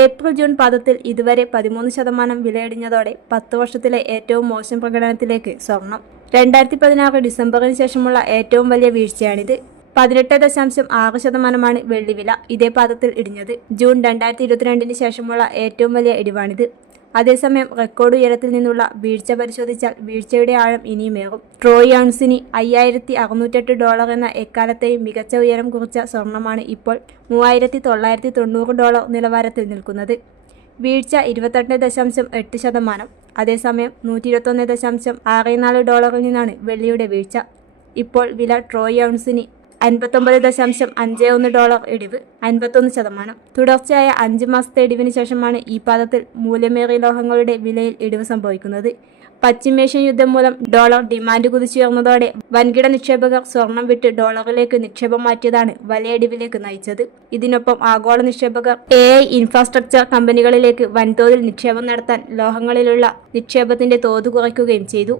April-June പാദത്തിൽ ഇതുവരെ 13% വിലയിടിഞ്ഞതോടെ 10 വർഷത്തിലെ ഏറ്റവും മോശം പ്രകടനത്തിലേക്ക് സ്വർണം. 2016 ഡിസംബറിന് ശേഷമുള്ള ഏറ്റവും വലിയ വീഴ്ചയാണിത്. 18.6% വെള്ളിവില ഇതേ പാദത്തിൽ ഇടിഞ്ഞത്. ജൂൺ 2022 ശേഷമുള്ള ഏറ്റവും വലിയ ഇടിവാണിത്. അതേസമയം റെക്കോർഡ് ഉയരത്തിൽ നിന്നുള്ള വീഴ്ച പരിശോധിച്ചാൽ വീഴ്ചയുടെ ആഴം ഇനിയുമേറും. ട്രോയ് ഔൺസിന് $5,608 എന്ന എക്കാലത്തെയും മികച്ച ഉയരം കുറിച്ച സ്വർണമാണ് ഇപ്പോൾ $3,990 നിലവാരത്തിൽ നിൽക്കുന്നത്. വീഴ്ച 28.8%. അതേസമയം $121.64 നിന്നാണ് വെള്ളിയുടെ വീഴ്ച. ഇപ്പോൾ വില ട്രോയ് ഔൺസിന് $59.51 ഇടിവ് 51%. തുടർച്ചയായ 5 മാസത്തെ ഇടിവിന് ശേഷമാണ് ഈ പാദത്തിൽ മൂല്യമേറിയ ലോഹങ്ങളുടെ വിലയിൽ ഇടിവ് സംഭവിക്കുന്നത്. പശ്ചിമേഷ്യൻ യുദ്ധം മൂലം ഡോളർ ഡിമാൻഡ് കുതിച്ചുയർന്നതോടെ വൻകിട നിക്ഷേപകർ സ്വർണം വിട്ട് ഡോളറിലേക്ക് നിക്ഷേപം മാറ്റിയതാണ് വലിയ ഇടിവിലേക്ക് നയിച്ചത്. ഇതിനൊപ്പം ആഗോള നിക്ഷേപകർ AI ഇൻഫ്രാസ്ട്രക്ചർ കമ്പനികളിലേക്ക് വൻതോതിൽ നിക്ഷേപം നടത്താൻ ലോഹങ്ങളിലുള്ള നിക്ഷേപത്തിന്റെ തോത് കുറയ്ക്കുകയും ചെയ്തു.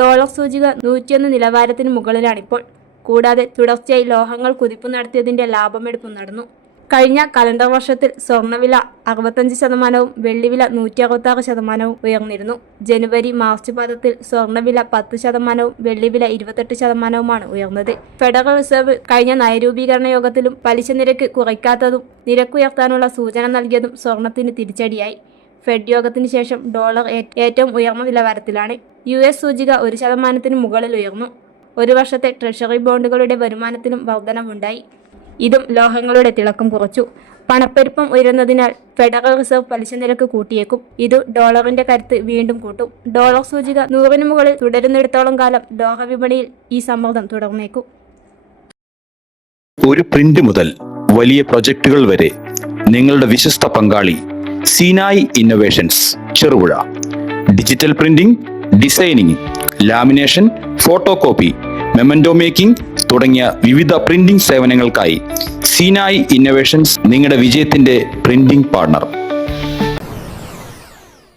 ഡോളർ സൂചിക 101 നിലവാരത്തിന് മുകളിലാണിപ്പോൾ. കൂടാതെ തുടർച്ചയായി ലോഹങ്ങൾ കുതിപ്പ് നടത്തിയതിന്റെ ലാഭമെടുപ്പും നടന്നു. കഴിഞ്ഞ കലണ്ടർ വർഷത്തിൽ സ്വർണ്ണവില 65%, വെള്ളിവില 166% ഉയർന്നിരുന്നു. ജനുവരി-മാർച്ച് പാദത്തിൽ സ്വർണ്ണവില 10%, വെള്ളിവില 28% ഉയർന്നത്. ഫെഡറൽ റിസർവ് കഴിഞ്ഞ നയരൂപീകരണ യോഗത്തിലും പലിശ നിരക്ക് കുറയ്ക്കാത്തതും നിരക്കുയർത്താനുള്ള സൂചന നൽകിയതും സ്വർണത്തിന് തിരിച്ചടിയായി. ഫെഡ് യോഗത്തിന് ശേഷം ഡോളർ ഏറ്റവും ഉയർന്ന നിലവാരത്തിലാണ്. US സൂചിക 1% മുകളിൽ ഉയർന്നു. ഒരു വർഷത്തെ ട്രഷറി ബോണ്ടുകളുടെ വരുമാനത്തിലും വർധനവുണ്ടായി. ഇതും ലോഹങ്ങളുടെ തിളക്കം കുറച്ചു. പണപ്പെരുപ്പം ഉയരുന്നതിനാൽ ഫെഡറൽ റിസർവ് പലിശ നിരക്ക് കൂട്ടിയേക്കും. ഇത് ഡോളറിന്റെ കരുത്ത് വീണ്ടും കൂട്ടും. ഡോളർ സൂചിക 100 മുകളിൽ തുടരുന്നിടത്തോളം കാലം ലോഹ വിപണിയിൽ ഈ സമ്മർദ്ദം തുടർന്നേക്കും. ഒരു പ്രിന്റ് മുതൽ വലിയ പ്രൊജക്ടുകൾ വരെ നിങ്ങളുടെ വിശ്വസ്ത പങ്കാളി Sinai innovations Cherupuzha. Digital printing, designing, lamination, photo copy, memento making തുടങ്ങിയ വിവിധ പ്രിന്റിംഗ് സേവനങ്ങൾക്കായി സീനായ് ഇന്നോവേഷൻസ് നിങ്ങളുടെ വിജയത്തിന്റെ പ്രിന്റിംഗ് പാർട്ണർ.